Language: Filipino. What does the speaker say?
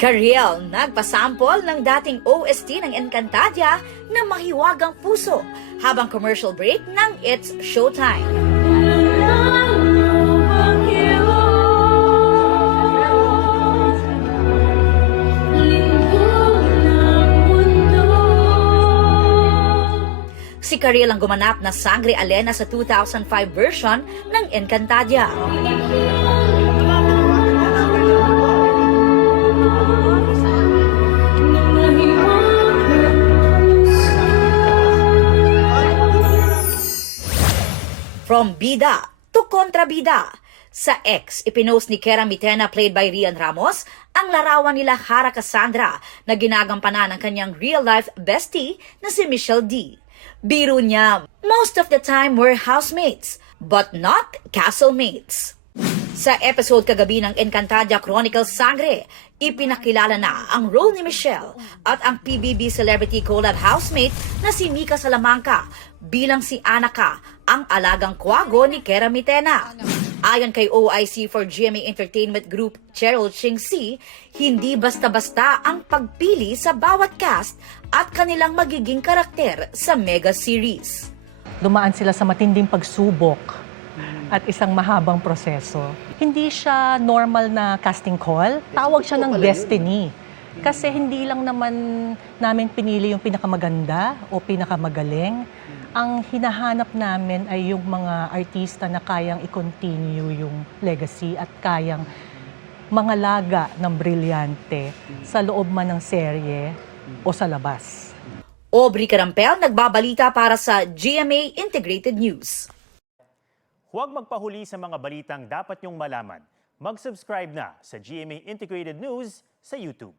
Kariel nagpasample ng dating OST ng Encantadia na Mahiwagang Puso habang commercial break ng It's Showtime. Si Kariel ang gumanap na Sangre Alena sa 2005 version ng Encantadia. From bida to kontrabida. Sa X, ipinost ni Kera Mitena played by Rian Ramos ang larawan nila Hara Cassandra na ginagampanan ng kanyang real-life bestie na si Michelle D. Biro niya, most of the time we're housemates, but not castlemates. Sa episode kagabi ng Encantadia Chronicles Sangre, ipinakilala na ang role ni Michelle at ang PBB Celebrity Collab housemate na si Mika Salamanca bilang si Anaka, ang alagang kwago ni Kera Mitena. Ayon kay OIC for GMA Entertainment Group Cheryl Chingsi, hindi basta-basta ang pagpili sa bawat cast at kanilang magiging karakter sa mega series. Dumaan sila sa matinding pagsubok at isang mahabang proseso. Hindi siya normal na casting call, tawag siya ng destiny. Kasi hindi lang naman namin pinili yung pinakamaganda o pinakamagaling. Ang hinahanap namin ay yung mga artista na kayang i-continue yung legacy at kayang mangalaga ng brilyante sa loob man ng serye o sa labas. Aubrey Carampel nagbabalita para sa GMA Integrated News. Huwag magpahuli sa mga balitang dapat niyong malaman. Mag-subscribe na sa GMA Integrated News sa YouTube.